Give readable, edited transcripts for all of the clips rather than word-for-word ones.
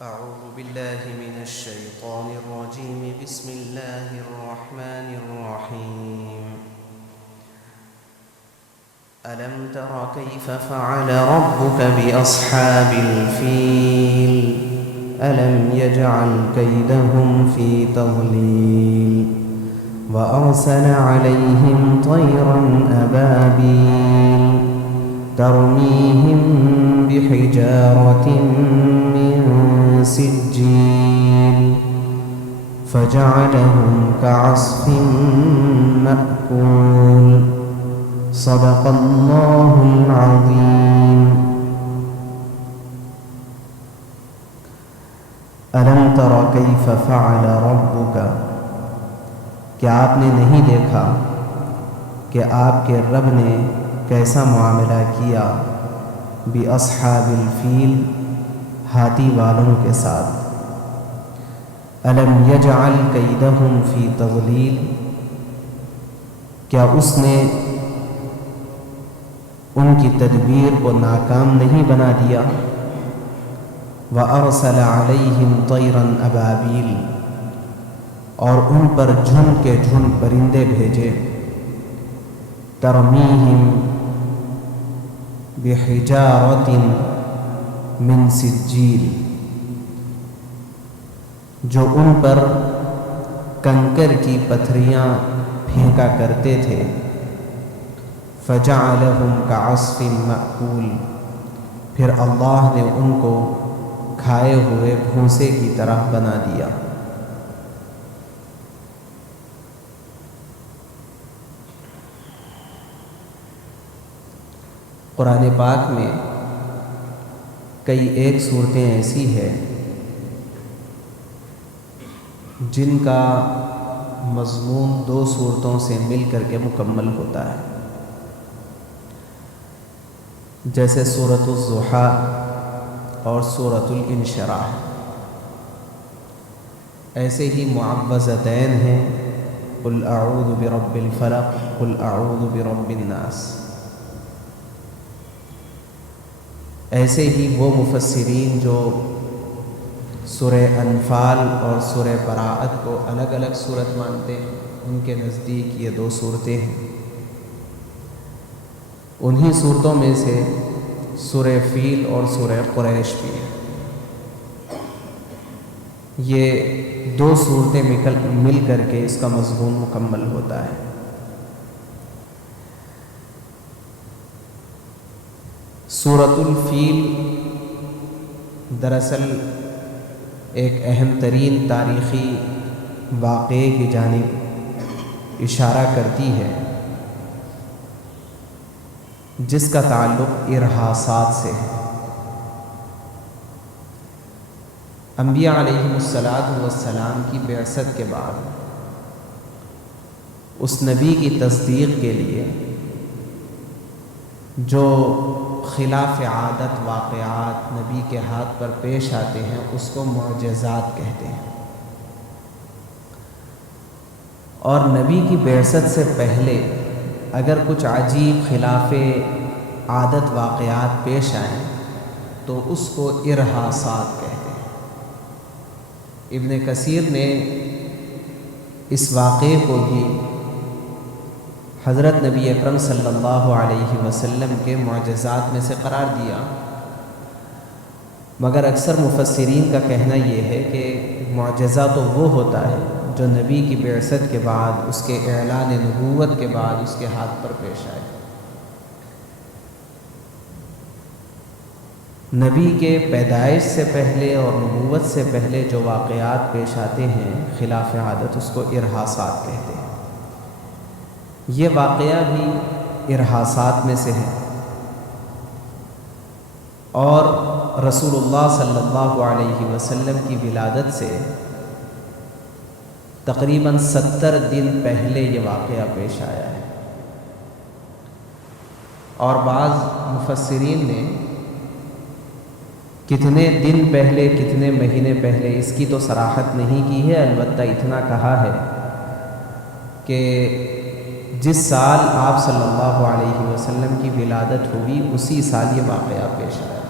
أعوذ بالله من الشيطان الرجيم. بسم الله الرحمن الرحيم. ألم تر كيف فعل ربك بأصحاب الفيل ألم يجعل كيدهم في تضليل وأرسل عليهم طيرا أبابيل ترميهم بحجارة من سجيل فجعلهم كعصف مأكول. صدق اللہ العظیم. ألم تر كيف فعل ربك، کیا آپ نے نہیں دیکھا کہ آپ کے رب نے کیسا معاملہ کیا بأصحاب الفیل، ہاتھی والوں کے ساتھ. ألم يجعل كيدهم في تضلیل، کیا اس نے ان کی تدبیر کو ناکام نہیں بنا دیا. وَأَرْسَلَ عَلَيْهِمْ طَيْرًا أَبَابِيلَ، اور ان پر جھنڈ کے جھنڈ پرندے بھیجے. تَرْمِيهِمْ بِحِجَارَةٍ مِّن سِجِّيلٍ، جو ان پر کنکر کی پتھریاں پھینکا کرتے تھے. فَجَعَلَهُمْ كَعَصْفٍ مَأْكُولٍ، پھر اللہ نے ان کو کھائے ہوئے بھونسے کی طرح بنا دیا. قرآن پاک میں کئی ایک صورتیں ایسی ہیں جن کا مضمون دو صورتوں سے مل کر کے مکمل ہوتا ہے، جیسے سورۃ الضحیٰ اور سورۃ الانشراح. ایسے ہی معوذتین ہیں، قل اعوذ برب الفلق، قل اعوذ برب الناس. ایسے ہی وہ مفسرین جو سورہ انفال اور سورہ براءت کو الگ الگ صورت مانتے ہیں، ان کے نزدیک یہ دو صورتیں ہیں. انہی صورتوں میں سے سورہ فیل اور سورہ قریش بھی ہیں. یہ دو صورتیں مل کر کے اس کا مضمون مکمل ہوتا ہے. سورۃ الفیل دراصل ایک اہم ترین تاریخی واقعے کی جانب اشارہ کرتی ہے، جس کا تعلق ارہاسات سے ہے. انبیاء علیہم السلام کی بعثت کے بعد اس نبی کی تصدیق کے لیے جو خلاف عادت واقعات نبی کے ہاتھ پر پیش آتے ہیں اس کو معجزات کہتے ہیں. اور نبی کی بعثت سے پہلے اگر کچھ عجیب خلاف عادت واقعات پیش آئیں تو اس کو ارہاسات کہتے ہیں. ابن کثیر نے اس واقعے کو ہی حضرت نبی اکرم صلی اللہ علیہ وسلم کے معجزات میں سے قرار دیا، مگر اکثر مفسرین کا کہنا یہ ہے کہ معجزہ تو وہ ہوتا ہے جو نبی کی بعثت کے بعد، اس کے اعلان نبوت کے بعد اس کے ہاتھ پر پیش آئے. نبی کے پیدائش سے پہلے اور نبوت سے پہلے جو واقعات پیش آتے ہیں خلاف عادت، اس کو ارہاسات کہتے ہیں. یہ واقعہ بھی ارہاسات میں سے ہے، اور رسول اللہ صلی اللہ علیہ وسلم کی ولادت سے تقریباً 70 دن پہلے یہ واقعہ پیش آیا ہے. اور بعض مفسرین نے کتنے دن پہلے، کتنے مہینے پہلے اس کی تو صراحت نہیں کی ہے، البتہ اتنا کہا ہے کہ جس سال آپ صلی اللہ علیہ وسلم کی ولادت ہوئی اسی سال یہ واقعہ پیش آیا.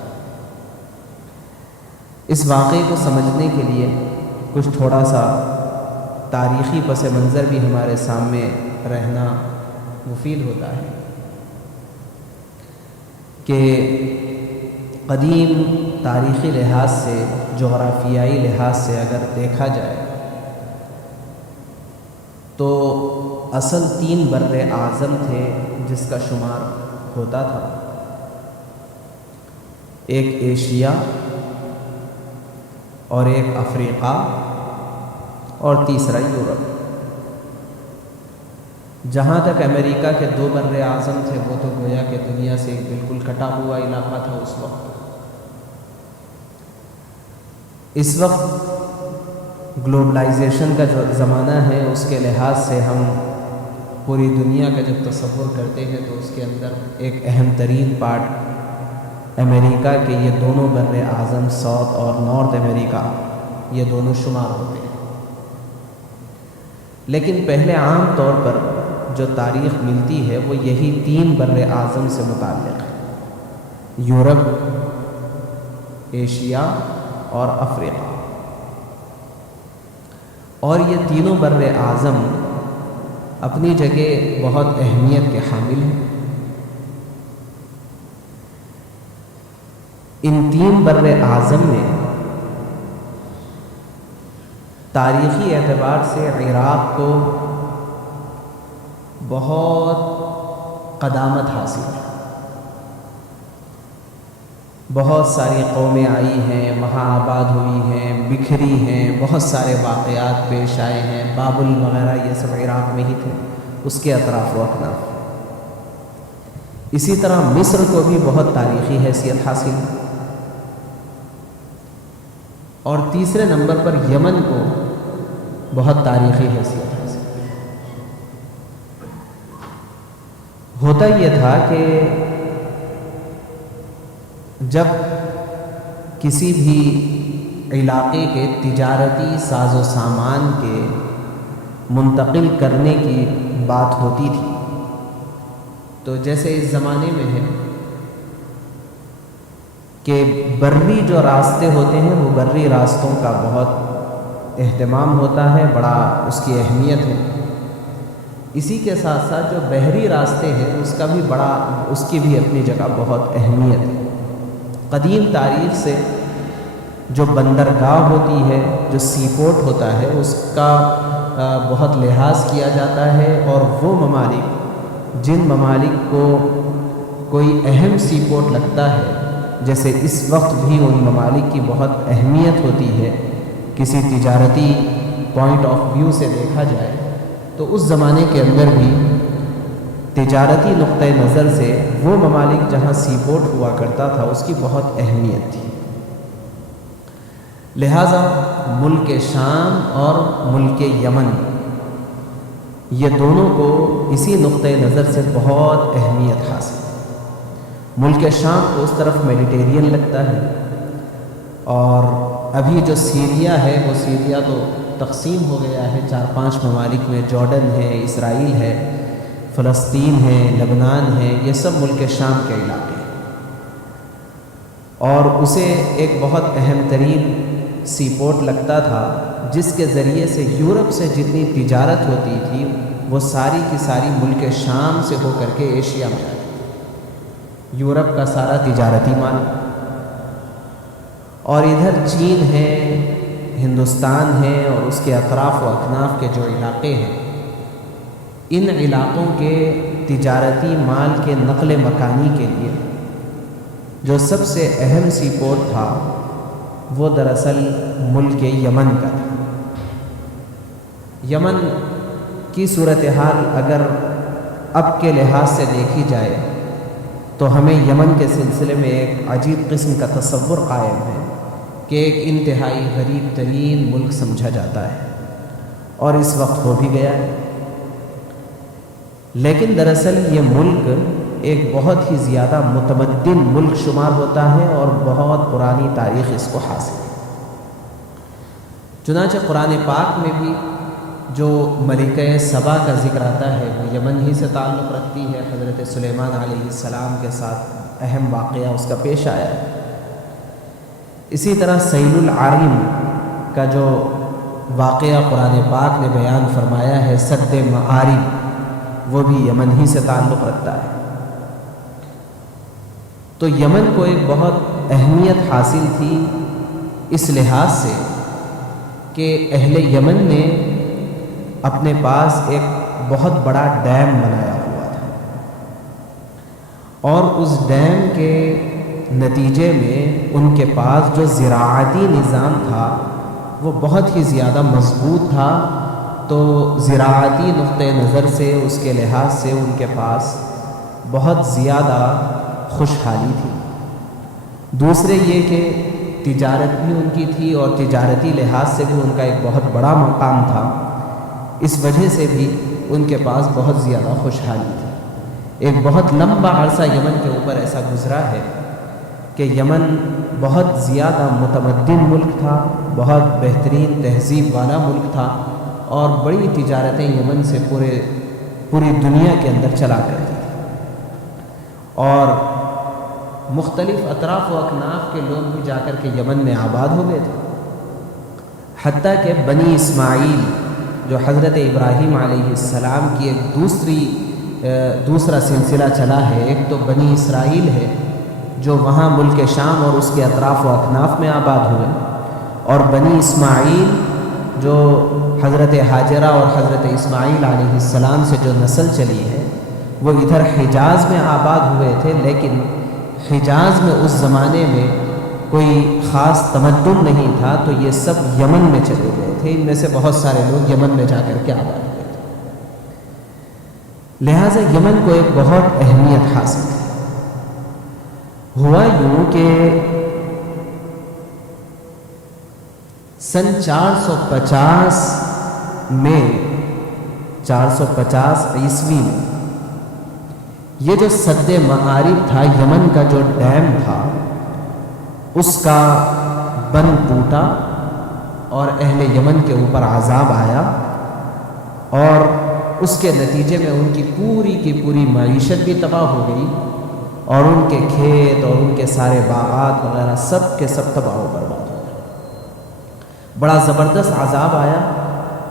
اس واقعے کو سمجھنے کے لیے کچھ تھوڑا سا تاریخی پس منظر بھی ہمارے سامنے رہنا مفید ہوتا ہے کہ قدیم تاریخی لحاظ سے، جغرافیائی لحاظ سے اگر دیکھا جائے تو اصل 3 بر اعظم تھے جس کا شمار ہوتا تھا۔ ایک ایشیا اور ایک افریقہ اور تیسرا یورپ۔ جہاں تک امریکہ کے 2 بر اعظم تھے وہ تو گویا کہ دنیا سے ایک بالکل کٹا ہوا علاقہ تھا اس وقت۔ اس وقت گلوبلائزیشن کا جو زمانہ ہے اس کے لحاظ سے ہم پوری دنیا کا جب تصور کرتے ہیں تو اس کے اندر ایک اہم ترین پارٹ امریکہ کے یہ دونوں بر اعظم ساؤتھ اور نارتھ امریکہ یہ دونوں شمار ہوتے ہیں۔ لیکن پہلے عام طور پر جو تاریخ ملتی ہے وہ یہی 3 بر اعظم سے متعلق ہے، یورپ، ایشیا اور افریقہ۔ اور یہ تینوں بر اعظم اپنی جگہ بہت اہمیت کے حامل ہیں۔ ان 3 بر اعظم میں تاریخی اعتبار سے عراق کو بہت قدامت حاصل ہے۔ بہت ساری قومیں آئی ہیں، وہاں آباد ہوئی ہیں، بکھری ہیں، بہت سارے واقعات پیش آئے ہیں۔ بابل وغیرہ یہ سب عراق میں ہی تھے، اس کے اطراف و اکناف۔ اسی طرح مصر کو بھی بہت تاریخی حیثیت حاصل ہے، اور تیسرے نمبر پر یمن کو بہت تاریخی حیثیت حاصل ہے۔ ہوتا یہ تھا کہ جب کسی بھی علاقے کے تجارتی ساز و سامان کے منتقل کرنے کی بات ہوتی تھی تو جیسے اس زمانے میں ہے کہ بری جو راستے ہوتے ہیں وہ بری راستوں کا بہت اہتمام ہوتا ہے، بڑا اس کی اہمیت ہے۔ اسی کے ساتھ ساتھ جو بحری راستے ہیں اس کی بھی اپنی جگہ بہت اہمیت ہے۔ قدیم تاریخ سے جو بندرگاہ ہوتی ہے، جو سی پورٹ ہوتا ہے، اس کا بہت لحاظ کیا جاتا ہے، اور وہ ممالک جن ممالک کو کوئی اہم سی پورٹ لگتا ہے، جیسے اس وقت بھی ان ممالک کی بہت اہمیت ہوتی ہے کسی تجارتی پوائنٹ آف ویو سے دیکھا جائے، تو اس زمانے کے اندر بھی تجارتی نقطۂ نظر سے وہ ممالک جہاں سی پورٹ ہوا کرتا تھا اس کی بہت اہمیت تھی۔ لہٰذا ملک شام اور ملک یمن یہ دونوں کو اسی نقطۂ نظر سے بہت اہمیت حاصل ہے۔ ملک شام کو اس طرف میڈیٹیرین لگتا ہے، اور ابھی جو سیریا ہے وہ سیریا تو تقسیم ہو گیا ہے 4-5 ممالک میں، جارڈن ہے، اسرائیل ہے، فلسطین ہے، لبنان ہے، یہ سب ملک شام کے علاقے ہیں۔ اور اسے ایک بہت اہم ترین سی پورٹ لگتا تھا جس کے ذریعے سے یورپ سے جتنی تجارت ہوتی تھی وہ ساری کی ساری ملک شام سے ہو کر کے ایشیا میں آتی تھی۔ یورپ کا سارا تجارتی مال، اور ادھر چین ہے، ہندوستان ہے، اور اس کے اطراف و اکناف کے جو علاقے ہیں، ان علاقوں کے تجارتی مال کے نقل مکانی کے لیے جو سب سے اہم سی پورٹ تھا وہ دراصل ملک یمن کا تھا۔ یمن کی صورتحال اگر اب کے لحاظ سے دیکھی جائے تو ہمیں یمن کے سلسلے میں ایک عجیب قسم کا تصور قائم ہے کہ ایک انتہائی غریب ترین ملک سمجھا جاتا ہے، اور اس وقت ہو بھی گیا ہے۔ لیکن دراصل یہ ملک ایک بہت ہی زیادہ متمدن ملک شمار ہوتا ہے، اور بہت پرانی تاریخ اس کو حاصل ہے۔ چنانچہ قرآن پاک میں بھی جو ملکہ سبا کا ذکر آتا ہے وہ یمن ہی سے تعلق رکھتی ہے۔ حضرت سلیمان علیہ السلام کے ساتھ اہم واقعہ اس کا پیش آیا ہے۔ اسی طرح سیل العارم کا جو واقعہ قرآن پاک نے بیان فرمایا ہے، سد معارم، وہ بھی یمن ہی سے تعلق رکھتا ہے۔ تو یمن کو ایک بہت اہمیت حاصل تھی اس لحاظ سے کہ اہل یمن نے اپنے پاس ایک بہت بڑا ڈیم بنایا ہوا تھا، اور اس ڈیم کے نتیجے میں ان کے پاس جو زراعتی نظام تھا وہ بہت ہی زیادہ مضبوط تھا۔ تو زراعتی نقطۂ نظر سے، اس کے لحاظ سے ان کے پاس بہت زیادہ خوشحالی تھی۔ دوسرے یہ کہ تجارت بھی ان کی تھی، اور تجارتی لحاظ سے بھی ان کا ایک بہت بڑا مقام تھا، اس وجہ سے بھی ان کے پاس بہت زیادہ خوشحالی تھی۔ ایک بہت لمبا عرصہ یمن کے اوپر ایسا گزرا ہے کہ یمن بہت زیادہ متمدن ملک تھا، بہت بہترین تہذیب والا ملک تھا، اور بڑی تجارتیں یمن سے پوری دنیا کے اندر چلا کرتی تھی، اور مختلف اطراف و اکناف کے لوگ بھی جا کر کے یمن میں آباد ہو گئے تھے۔ حتیٰ کہ بنی اسماعیل جو حضرت ابراہیم علیہ السلام کی ایک دوسرا سلسلہ چلا ہے، ایک تو بنی اسرائیل ہے جو وہاں ملک شام اور اس کے اطراف و اکناف میں آباد ہوئے، اور بنی اسماعیل جو حضرت ہاجرہ اور حضرت اسماعیل علیہ السلام سے جو نسل چلی ہے وہ ادھر حجاز میں آباد ہوئے تھے، لیکن حجاز میں اس زمانے میں کوئی خاص تمدن نہیں تھا، تو یہ سب یمن میں چلے گئے تھے۔ ان میں سے بہت سارے لوگ یمن میں جا کر کے آباد ہوئے تھے، لہٰذا یمن کو ایک بہت اہمیت حاصل ہے۔ ہوا یوں کہ سن 450 میں 450 عیسوی میں یہ جو سد معارم تھا، یمن کا جو ڈیم تھا، اس کا بند ٹوٹا اور اہل یمن کے اوپر عذاب آیا، اور اس کے نتیجے میں ان کی پوری معیشت بھی تباہ ہو گئی، اور ان کے کھیت اور ان کے سارے باغات وغیرہ سب کے سب تباہ و برباد ہو گئے۔ بڑا زبردست عذاب آیا،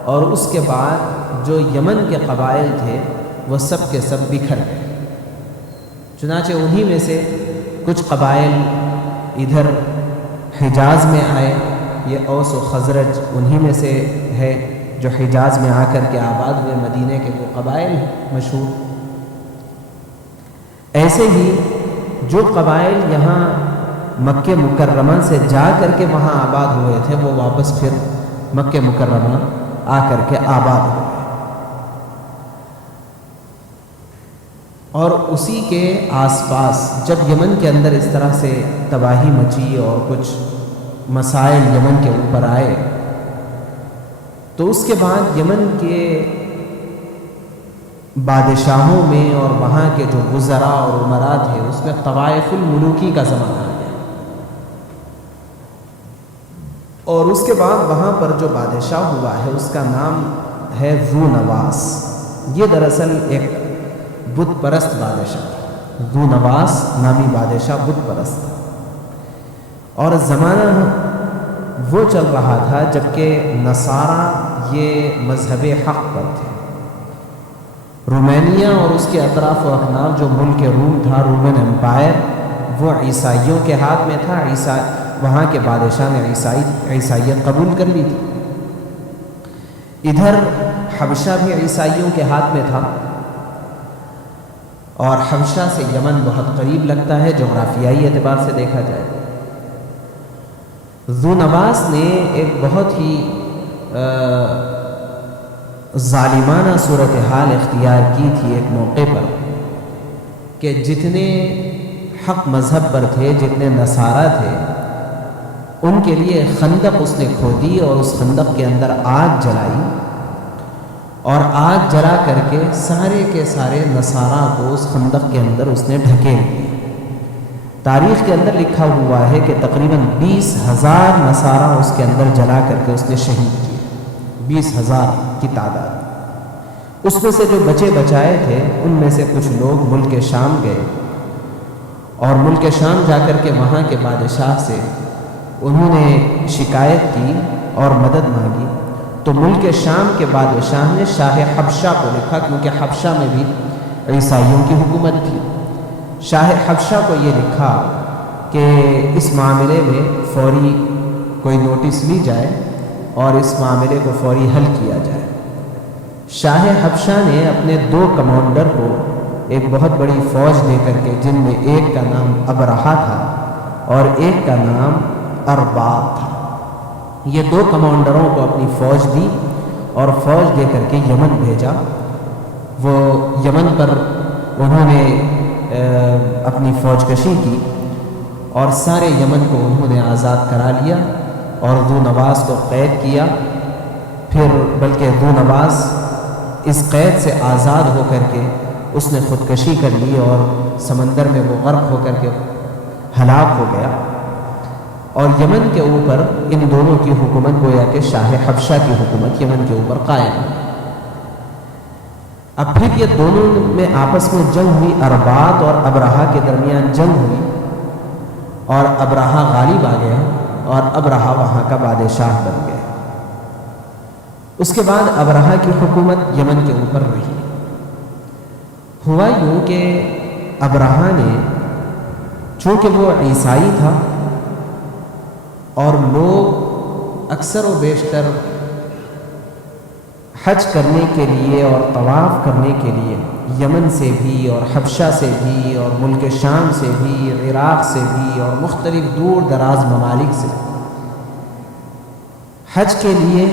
اور اس کے بعد جو یمن کے قبائل تھے وہ سب کے سب بکھر گئے۔ چنانچہ انہی میں سے کچھ قبائل ادھر حجاز میں آئے، یہ اوس و خزرج انہی میں سے ہے جو حجاز میں آ کر کے آباد ہوئے، مدینے کے وہ قبائل مشہور۔ ایسے ہی جو قبائل یہاں مکہ مکرمہ سے جا کر کے وہاں آباد ہوئے تھے وہ واپس پھر مکہ مکرمہ آ کر کے آباد ہوئے، اور اسی کے آس پاس جب یمن کے اندر اس طرح سے تباہی مچی اور کچھ مسائل یمن کے اوپر آئے، تو اس کے بعد یمن کے بادشاہوں میں اور وہاں کے جو وزراء اور امراء تھے اس میں طوائف الملوکی کا زمانہ آ گیا، اور اس کے بعد وہاں پر جو بادشاہ ہوا ہے اس کا نام ہے ذو نواس۔ یہ دراصل ایک بت پرست بادشاہ تھا، ذو نواس نامی بادشاہ بت پرست تھا، اور زمانہ وہ چل رہا تھا جبکہ نصارہ یہ مذہب حق پر تھے۔ رومانیہ اور اس کے اطراف و اکناف جو ملک روم تھا، رومن امپائر، وہ عیسائیوں کے ہاتھ میں تھا۔ وہاں کے بادشاہ نے عیسائیت قبول کر لی تھی۔ ادھر حبشہ بھی عیسائیوں کے ہاتھ میں تھا، اور حبشہ سے یمن بہت قریب لگتا ہے جغرافیائی اعتبار سے دیکھا جائے۔ ذو نواس نے ایک بہت ہی ظالمانہ صورتحال اختیار کی تھی ایک موقع پر، کہ جتنے حق مذہب پر تھے، جتنے نصارہ تھے، ان کے لیے خندق اس نے کھودی اور اس خندق کے اندر آگ جلائی، اور آگ جلا کر کے سارے کے سارے نصارہ کو اس خندق کے اندر اس نے ڈھکیل دیا۔ تاریخ کے اندر لکھا ہوا ہے کہ تقریباً 20,000 نصارہ اس کے اندر جلا کر کے اس نے شہید کیے، 20,000 کی تعداد۔ اس میں سے جو بچے بچائے تھے ان میں سے کچھ لوگ ملک شام گئے، اور ملک شام جا کر کے وہاں کے بادشاہ سے انہوں نے شکایت کی اور مدد مانگی، تو ملک شام کے بادشاہ نے شاہ حبشہ کو لکھا، کیونکہ حبشہ میں بھی عیسائیوں کی حکومت تھی۔ شاہ حبشہ کو یہ لکھا کہ اس معاملے میں فوری کوئی نوٹس لی جائے اور اس معاملے کو فوری حل کیا جائے۔ شاہ حبشہ نے اپنے 2 کمانڈر کو ایک بہت بڑی فوج دے کر کے، جن میں ایک کا نام ابرہہ تھا اور ایک کا نام ارباب تھا، یہ 2 کمانڈروں کو اپنی فوج دی اور فوج دے کر کے یمن بھیجا۔ وہ یمن پر انہوں نے اپنی فوج کشی کی اور سارے یمن کو انہوں نے آزاد کرا لیا اور ذو نواس کو قید کیا۔ پھر بلکہ ذو نواس اس قید سے آزاد ہو کر کے اس نے خودکشی کر لی اور سمندر میں وہ غرق ہو کر کے ہلاک ہو گیا، اور یمن کے اوپر ان دونوں کی حکومت گویا کہ شاہ حبشہ کی حکومت یمن کے اوپر قائم ہے۔ اب پھر یہ دونوں میں آپس میں جنگ ہوئی، اربات اور ابرہہ کے درمیان جنگ ہوئی اور ابرہہ غالب آ گیا اور ابرہہ وہاں کا بادشاہ بن گیا۔ اس کے بعد ابرہہ کی حکومت یمن کے اوپر رہی۔ ہوا یوں کہ ابرہہ نے، چونکہ وہ عیسائی تھا اور لوگ اکثر و بیشتر حج کرنے کے لیے اور طواف کرنے کے لیے یمن سے بھی اور حبشہ سے بھی اور ملک شام سے بھی، عراق سے بھی اور مختلف دور دراز ممالک سے حج کے لیے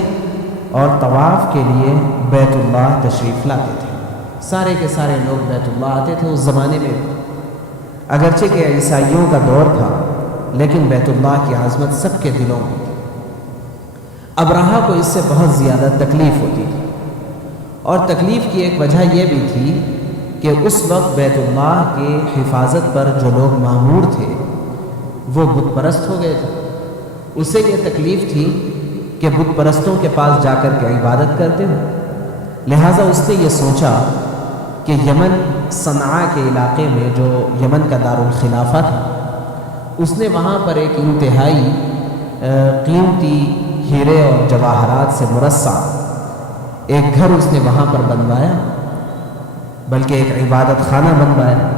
اور طواف کے لیے بیت اللہ تشریف لاتے تھے۔ سارے کے سارے لوگ بیت اللہ آتے تھے۔ اس زمانے میں اگرچہ کہ عیسائیوں کا دور تھا، لیکن بیت اللہ کی عظمت سب کے دلوں میں تھی۔ ابرہہ کو اس سے بہت زیادہ تکلیف ہوتی تھی، اور تکلیف کی ایک وجہ یہ بھی تھی کہ اس وقت بیت اللہ کے حفاظت پر جو لوگ مامور تھے وہ بت پرست ہو گئے تھے۔ اسے یہ تکلیف تھی کہ بت پرستوں کے پاس جا کر کے عبادت کرتے ہو، لہٰذا اس نے یہ سوچا کہ یمن صنعاء کے علاقے میں، جو یمن کا دارالخلافہ تھا، اس نے وہاں پر ایک انتہائی قیمتی ہیرے اور جواہرات سے مرصع ایک گھر اس نے وہاں پر بنوایا، بلکہ ایک عبادت خانہ بنوایا،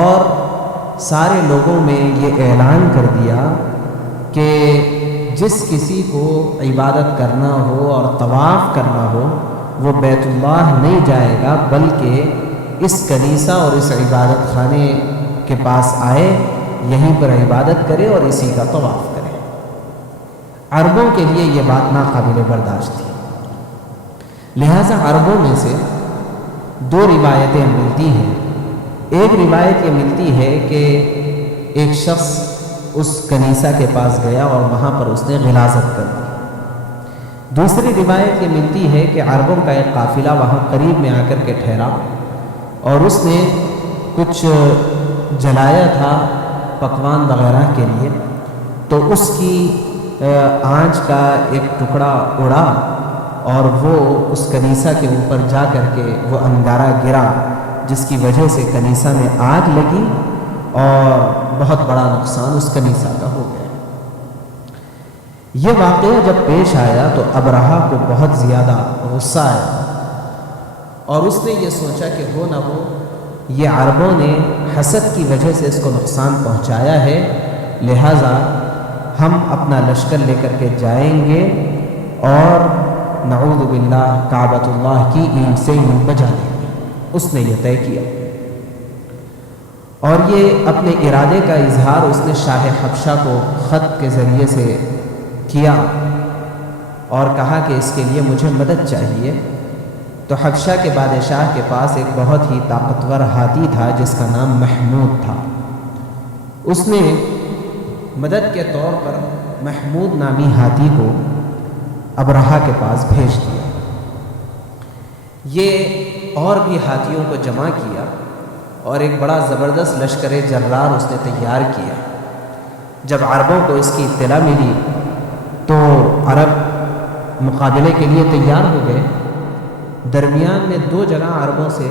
اور سارے لوگوں میں یہ اعلان کر دیا کہ جس کسی کو عبادت کرنا ہو اور طواف کرنا ہو وہ بیت اللہ نہیں جائے گا، بلکہ اس کنیسہ اور اس عبادت خانے کے پاس آئے، یہیں پر عبادت کرے اور اسی کا طواف کرے۔ عربوں کے لیے یہ بات ناقابل برداشت تھی، لہٰذا عربوں میں سے 2 روایتیں ملتی ہیں۔ ایک روایت یہ ملتی ہے کہ ایک شخص اس کنیسہ کے پاس گیا اور وہاں پر اس نے غلاظت کر دی۔ دوسری روایت یہ ملتی ہے کہ عربوں کا ایک قافلہ وہاں قریب میں آ کر کے ٹھہرا اور اس نے کچھ جلایا تھا پکوان وغیرہ کے لیے، تو اس کی آنچ کا ایک ٹکڑا اڑا اور وہ اس کنیسہ کے اوپر جا کر کے وہ انگارہ گرا، جس کی وجہ سے کنیسہ میں آگ لگی اور بہت بڑا نقصان اس کنیسہ کا ہو گیا۔ یہ واقعہ جب پیش آیا تو ابرہہ کو بہت زیادہ غصہ آیا اور اس نے یہ سوچا کہ ہو نہ ہو یہ عربوں نے حسد کی وجہ سے اس کو نقصان پہنچایا ہے، لہٰذا ہم اپنا لشکر لے کر کے جائیں گے اور نعوذ باللہ کعبۃ اللہ کی اینٹ سے اینٹ بجا دیں گے۔ اس نے یہ طے کیا اور یہ اپنے ارادے کا اظہار اس نے شاہ حبشہ کو خط کے ذریعے سے کیا اور کہا کہ اس کے لیے مجھے مدد چاہیے۔ تو حبشہ کے بادشاہ کے پاس ایک بہت ہی طاقتور ہاتھی تھا جس کا نام محمود تھا۔ اس نے مدد کے طور پر محمود نامی ہاتھی کو ابرہہ کے پاس بھیج دیا۔ یہ اور بھی ہاتھیوں کو جمع کیا اور ایک بڑا زبردست لشکر جرار اس نے تیار کیا۔ جب عربوں کو اس کی اطلاع ملی تو عرب مقابلے کے لیے تیار ہو گئے۔ درمیان میں 2 جگہ عربوں سے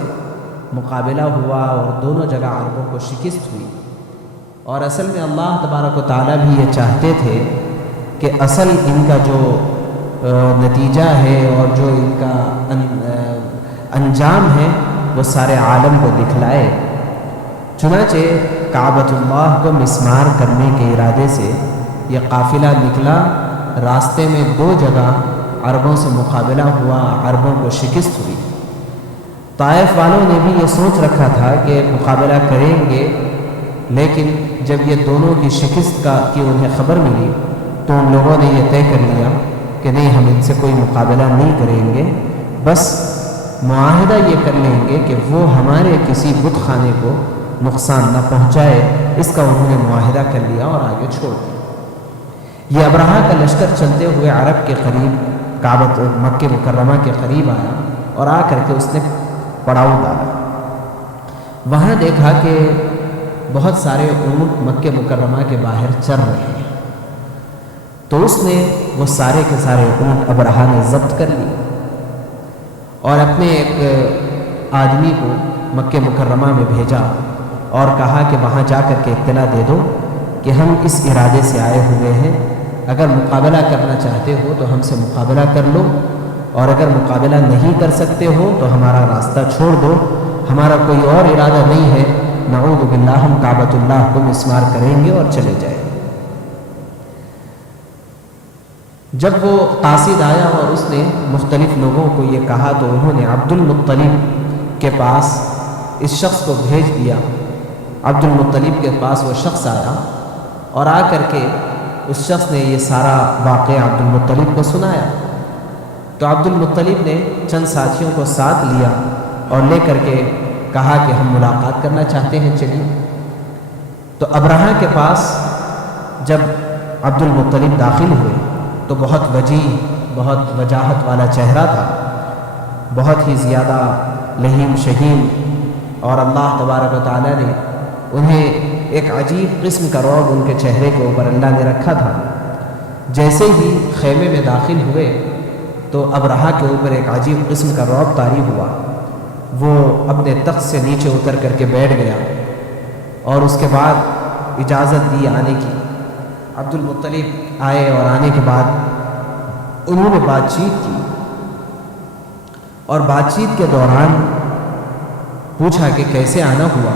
مقابلہ ہوا اور دونوں جگہ عربوں کو شکست ہوئی۔ اور اصل میں اللہ تبارک و تعالیٰ بھی یہ چاہتے تھے کہ اصل ان کا جو نتیجہ ہے اور جو ان کا انجام ہے وہ سارے عالم کو دکھلائے۔ چنانچہ کعبۃ اللہ کو مسمار کرنے کے ارادے سے یہ قافلہ نکلا۔ راستے میں 2 جگہ عربوں سے مقابلہ ہوا، عربوں کو شکست ہوئی۔ طائف والوں نے بھی یہ سوچ رکھا تھا کہ مقابلہ کریں گے، لیکن جب یہ دونوں کی شکست کی انہیں خبر ملی تو ان لوگوں نے یہ طے کر لیا کہ نہیں، ہم ان سے کوئی مقابلہ نہیں کریں گے، بس معاہدہ یہ کر لیں گے کہ وہ ہمارے کسی بت خانے کو نقصان نہ پہنچائے۔ اس کا انہوں نے معاہدہ کر لیا اور آگے چھوڑ دیا۔ یہ ابرہہ کا لشکر چلتے ہوئے عرب کے قریب کعبۃ مکہ مکرمہ کے قریب آیا اور آ کر کے اس نے پڑاؤ ڈالا۔ وہاں دیکھا کہ بہت سارے اونٹ مکہ مکرمہ کے باہر چر رہے ہیں، تو اس نے وہ سارے کے سارے اونٹ ابرہہ نے ضبط کر لیے اور اپنے ایک آدمی کو مکہ مکرمہ میں بھیجا اور کہا کہ وہاں جا کر کے اطلاع دے دو کہ ہم اس ارادے سے آئے ہوئے ہیں، اگر مقابلہ کرنا چاہتے ہو تو ہم سے مقابلہ کر لو، اور اگر مقابلہ نہیں کر سکتے ہو تو ہمارا راستہ چھوڑ دو، ہمارا کوئی اور ارادہ نہیں ہے، نعوذ باللہ ہم کعبۃ اللہ کو مسمار کریں گے اور چلے جائیں۔ جب وہ قاصد آیا اور اس نے مختلف لوگوں کو یہ کہا تو انہوں نے عبد المطلب کے پاس اس شخص کو بھیج دیا۔ عبد المطلب کے پاس وہ شخص آیا اور آ کر کے اس شخص نے یہ سارا واقعہ عبد المطلب کو سنایا۔ تو عبد المطلب نے چند ساتھیوں کو ساتھ لیا اور لے کر کے کہا کہ ہم ملاقات کرنا چاہتے ہیں، چلیے۔ تو ابرہہ کے پاس جب عبد المطلب داخل ہوئے تو بہت وجیح، بہت وجاہت والا چہرہ تھا، بہت ہی زیادہ لہیم شہیم، اور اللہ تبارک و تعالیٰ نے انہیں ایک عجیب قسم کا رعب ان کے چہرے کے اوپر اللہ نے رکھا تھا۔ جیسے ہی خیمے میں داخل ہوئے تو ابرہہ کے اوپر ایک عجیب قسم کا رعب طاری ہوا۔ وہ اپنے تخت سے نیچے اتر کر کے بیٹھ گیا اور اس کے بعد اجازت دی آنے کی۔ عبد المطلب آئے اور آنے کے بعد انہوں نے بات چیت کی، اور بات چیت کے دوران پوچھا کہ کیسے آنا ہوا،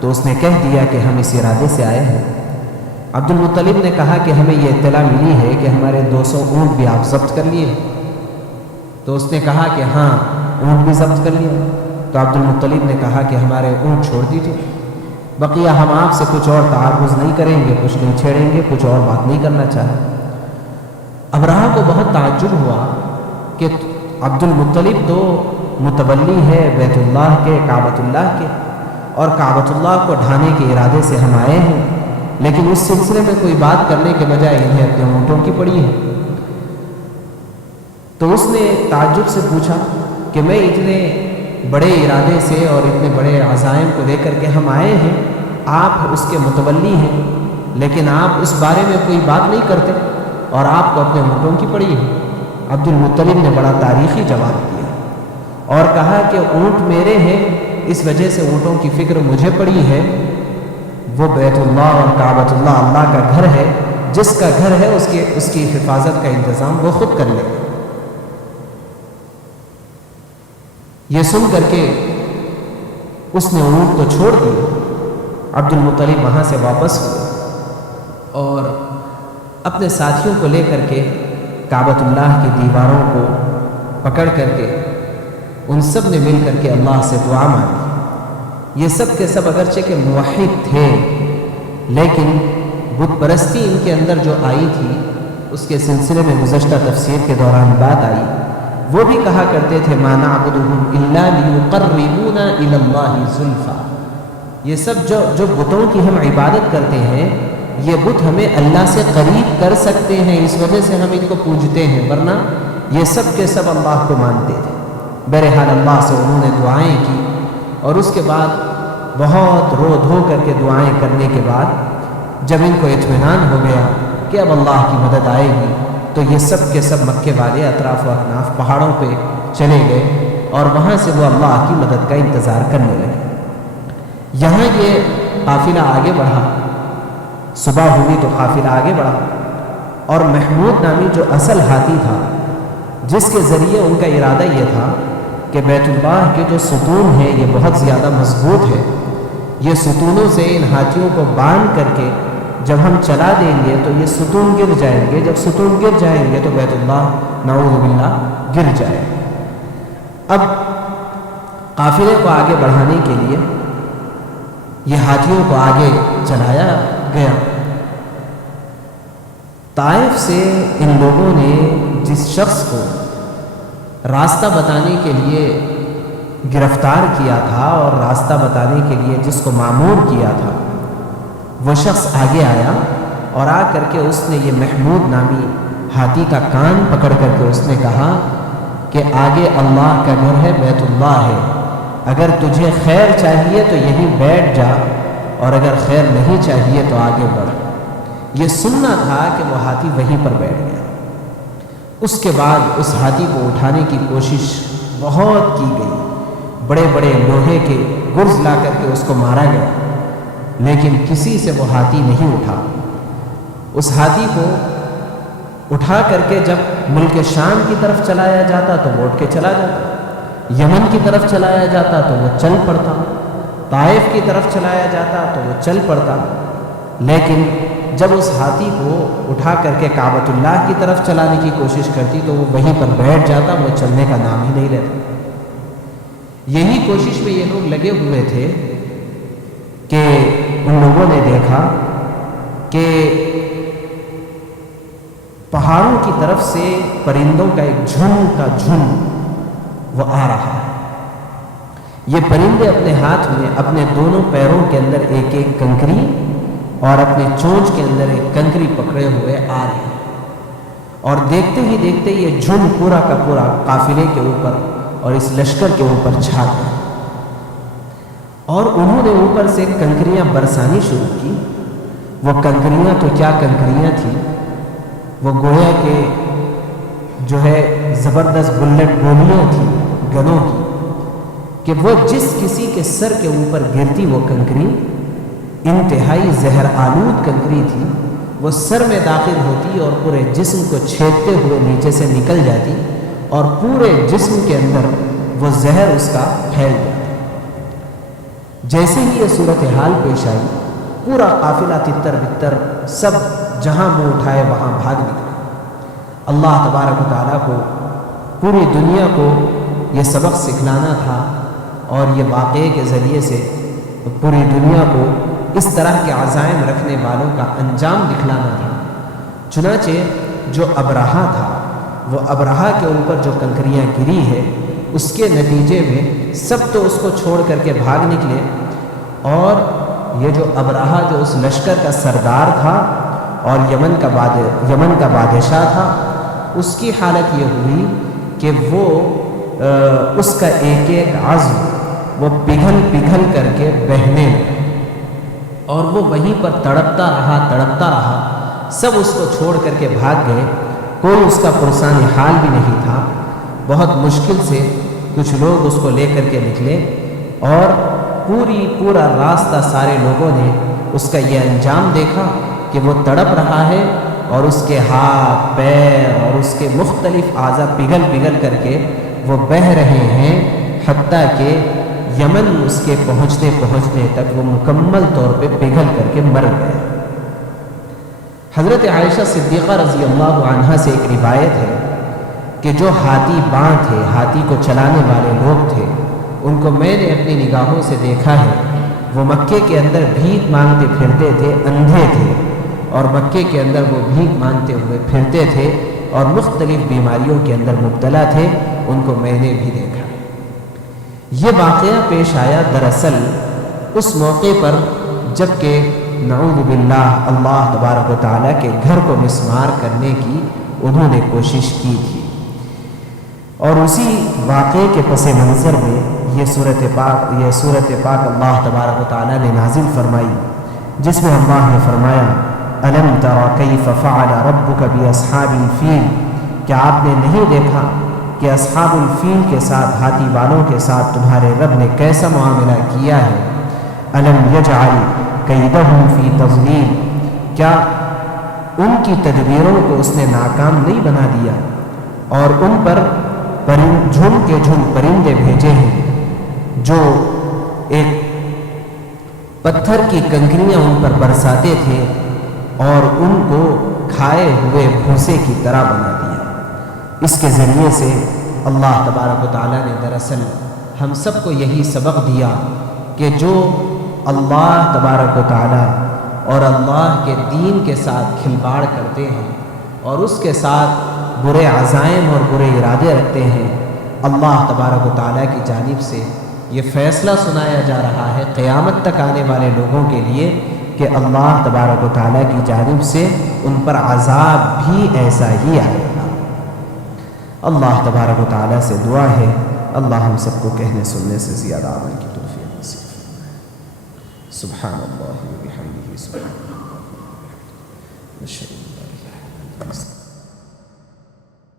تو اس نے کہہ دیا کہ ہم اس ارادے سے آئے ہیں۔ عبد المطلب نے کہا کہ ہمیں یہ اطلاع ملی ہے کہ ہمارے 200 اونٹ بھی آپ ضبط کر لیے۔ تو اس نے کہا کہ ہاں، اونٹ بھی ضبط کر لیا۔ تو عبد المطلب نے کہا کہ ہمارے اونٹ چھوڑ دیجیے، بقیہ ہم آپ سے کچھ اور تعارض نہیں کریں گے، کچھ نہیں چھیڑیں گے، کچھ اور بات نہیں کرنا چاہیں۔ ابرہہ کو بہت تعجب ہوا کہ عبد المطلب تو متولی ہے بیت اللہ کے، کعبۃ اللہ کے، اور کعبۃ اللہ کو ڈھانے کے ارادے سے ہم آئے ہیں، لیکن اس سلسلے میں کوئی بات کرنے کے بجائے انہیں اپنے اونٹوں کی پڑی ہے۔ تو اس نے تعجب سے پوچھا کہ میں اتنے بڑے ارادے سے اور اتنے بڑے عزائم کو لے کر کے ہم آئے ہیں، آپ اس کے متولی ہیں، لیکن آپ اس بارے میں کوئی بات نہیں کرتے اور آپ کو اپنے اونٹوں کی پڑی ہے۔ عبد المطلب نے بڑا تاریخی جواب دیا اور کہا کہ اونٹ میرے ہیں، اس وجہ سے اونٹوں کی فکر مجھے پڑی ہے، وہ بیت اللہ اور کعبۃ اللہ اللہ کا گھر ہے، جس کا گھر ہے اس کی حفاظت کا انتظام وہ خود کر لے۔ یہ سن کر کے اس نے اونٹ تو چھوڑ دیے۔ عبد المطلب وہاں سے واپس ہوئے اور اپنے ساتھیوں کو لے کر کے کعبۃ اللہ کی دیواروں کو پکڑ کر کے ان سب نے مل کر کے اللہ سے دعا مانگی۔ یہ سب کے سب اگرچہ کہ موحد تھے، لیکن بت پرستی ان کے اندر جو آئی تھی اس کے سلسلے میں گزشتہ تفسیر کے دوران بات آئی۔ وہ بھی کہا کرتے تھے ما نعبدهم الا ليقربونا الى الله زلفا، یہ سب جو بتوں کی ہم عبادت کرتے ہیں، یہ بت ہمیں اللہ سے قریب کر سکتے ہیں، اس وجہ سے ہم ان کو پوجتے ہیں، ورنہ یہ سب کے سب اللہ کو مانتے تھے۔ بہرحال اللہ سے انہوں نے دعائیں کی اور اس کے بعد بہت رو دھو کر کے دعائیں کرنے کے بعد جب ان کو اطمینان ہو گیا کہ اب اللہ کی مدد آئے گی، تو یہ سب کے سب مکے والے اطراف و اکناف پہاڑوں پہ چلے گئے اور وہاں سے وہ اللہ کی مدد کا انتظار کرنے لگے۔ یہاں یہ قافلہ آگے بڑھا صبح ہوئی تو قافلہ آگے بڑھا، اور محمود نامی جو اصل ہاتھی تھا، جس کے ذریعے ان کا ارادہ یہ تھا کہ بیت اللہ کے جو ستون ہیں یہ بہت زیادہ مضبوط ہے، یہ ستونوں سے ان ہاتھیوں کو باندھ کر کے جب ہم چلا دیں گے تو یہ ستون گر جائیں گے، جب ستون گر جائیں گے تو بیت اللہ نعوذ باللہ گر جائے۔ اب قافلے کو آگے بڑھانے کے لیے یہ ہاتھیوں کو آگے چلایا گیا۔ طائف سے ان لوگوں نے جس شخص کو راستہ بتانے کے لیے گرفتار کیا تھا اور راستہ بتانے کے لیے جس کو مامور کیا تھا، وہ شخص آگے آیا اور آ کر کے اس نے یہ محمود نامی ہاتھی کا کان پکڑ کر کے اس نے کہا کہ آگے اللہ کا گھر ہے، بیت اللہ ہے، اگر تجھے خیر چاہیے تو یہیں بیٹھ جا، اور اگر خیر نہیں چاہیے تو آگے بڑھ۔ یہ سننا تھا کہ وہ ہاتھی وہیں پر بیٹھ گیا۔ اس کے بعد اس ہاتھی کو اٹھانے کی کوشش بہت کی گئی، بڑے بڑے لوہے کے گرز لا کر کے اس کو مارا گیا، لیکن کسی سے وہ ہاتھی نہیں اٹھا۔ اس ہاتھی کو اٹھا کر کے جب ملک شام کی طرف چلایا جاتا تو وہ اٹھ کے چلا جاتا، یمن کی طرف چلایا جاتا تو وہ چل پڑتا، طائف کی طرف چلایا جاتا تو وہ چل پڑتا، لیکن جب اس ہاتھی کو اٹھا کر کے کعبۃ اللہ کی طرف چلانے کی کوشش کرتی تو وہ وہیں پر بیٹھ جاتا، وہ چلنے کا نام ہی نہیں لیتا۔ یہی کوشش میں یہ لوگ لگے ہوئے تھے کہ ان لوگوں نے دیکھا کہ پہاڑوں کی طرف سے پرندوں کا ایک جھنڈ کا جھنڈ وہ آ رہا ہے۔ یہ پرندے اپنے ہاتھ میں اپنے دونوں پیروں کے اندر ایک ایک کنکری اور اپنے چونچ کے اندر ایک کنکری پکڑے ہوئے آ رہے ہیں، اور دیکھتے ہی دیکھتے یہ جھنڈ پورا کا پورا قافلے کے اوپر اور اس لشکر کے اوپر چھا گیا، اور انہوں نے اوپر سے کنکریاں برسانی شروع کی۔ وہ کنکریاں تو کیا کنکریاں تھیں، وہ گویا کہ جو ہے زبردست بلٹ گولیاں تھیں گنوں کی، کہ وہ جس کسی کے سر کے اوپر گرتی وہ کنکری انتہائی زہر آلود کنکری تھی، وہ سر میں داخل ہوتی اور پورے جسم کو چھیدتے ہوئے نیچے سے نکل جاتی، اور پورے جسم کے اندر وہ زہر اس کا پھیل جاتا۔ جیسے ہی یہ صورتحال پیش آئی، پورا قافلہ تتر بتر سب جہاں منہ اٹھائے وہاں بھاگ نکلا۔ اللہ تبارک و تعالیٰ کو پوری دنیا کو یہ سبق سکھلانا تھا، اور یہ واقعے کے ذریعے سے پوری دنیا کو اس طرح کے عزائم رکھنے والوں کا انجام دکھلانا تھا۔ چنانچہ جو ابرہہ تھا، وہ ابرہہ کے اوپر جو کنکریاں گری ہے، اس کے نتیجے میں سب تو اس کو چھوڑ کر کے بھاگ نکلے، اور یہ جو ابرہہ جو اس لشکر کا سردار تھا اور یمن کا بادشاہ تھا، اس کی حالت یہ ہوئی کہ وہ اس کا ایک ایک عظم وہ پگھل کر کے بہنے لگا، اور وہ وہیں پر تڑپتا رہا۔ سب اس کو چھوڑ کر کے بھاگ گئے، کوئی اس کا پرسان حال بھی نہیں تھا۔ بہت مشکل سے کچھ لوگ اس کو لے کر کے نکلے، اور پورا راستہ سارے لوگوں نے اس کا یہ انجام دیکھا کہ وہ تڑپ رہا ہے، اور اس کے ہاتھ پیر اور اس کے مختلف اعضاء پگھل کر کے وہ بہہ رہے ہیں، حتیٰ کہ یمن اس کے پہنچنے تک وہ مکمل طور پہ پگھل کر کے مر گئے۔ حضرت عائشہ صدیقہ رضی اللہ عنہا سے ایک روایت ہے کہ جو ہاتھی باں تھے، ہاتھی کو چلانے والے لوگ تھے، ان کو میں نے اپنی نگاہوں سے دیکھا ہے، وہ مکے کے اندر بھیک مانگتے پھرتے تھے، اندھے تھے، اور مکے کے اندر وہ بھیک مانگتے ہوئے پھرتے تھے، اور مختلف بیماریوں کے اندر مبتلا تھے، ان کو میں نے بھی دیکھا۔ یہ واقعہ پیش آیا دراصل اس موقع پر جب کہ نعوذ باللہ اللہ تبارک و تعالیٰ کے گھر کو مسمار کرنے کی انہوں نے کوشش کی تھی، اور اسی واقعے کے پس منظر میں یہ صورت پاک اللہ تبارک و تعالیٰ نے نازل فرمائی، جس میں اللہ نے فرمایا الم تر کیف فعل ربک باصحاب الفیل، کیا آپ نے نہیں دیکھا کہ اصحاب الفیل کے ساتھ، ہاتھی والوں کے ساتھ تمہارے رب نے کیسا معاملہ کیا ہے۔ الم یجعل کیدہم فی تضلیل، کیا ان کی تدبیروں کو اس نے ناکام نہیں بنا دیا اور ان پر جھنڈ کے جھنڈ پرندے بھیجے ہیں جو ایک پتھر کی کنکریاں ان پر برساتے تھے اور ان کو کھائے ہوئے بھوسے کی طرح بنا دیا۔ اس کے ذریعے سے اللہ تبارک و تعالیٰ نے دراصل ہم سب کو یہی سبق دیا کہ جو اللہ تبارک و تعالیٰ اور اللہ کے دین کے ساتھ کھلواڑ کرتے ہیں اور اس کے ساتھ برے عزائم اور برے ارادے رکھتے ہیں، اللہ تبارک و تعالیٰ کی جانب سے یہ فیصلہ سنایا جا رہا ہے قیامت تک آنے والے لوگوں کے لیے کہ اللہ تبارک و تعالیٰ کی جانب سے ان پر عذاب بھی ایسا ہی آئے گا۔ اللہ تبارک و تعالیٰ سے دعا ہے اللہ ہم سب کو کہنے سننے سے زیادہ عمل کی توفیق نصیب فرمائے۔ سبحان اللہ و بحمدہ، سبحان اللہ، نشہد ان لا الہ الا اللہ۔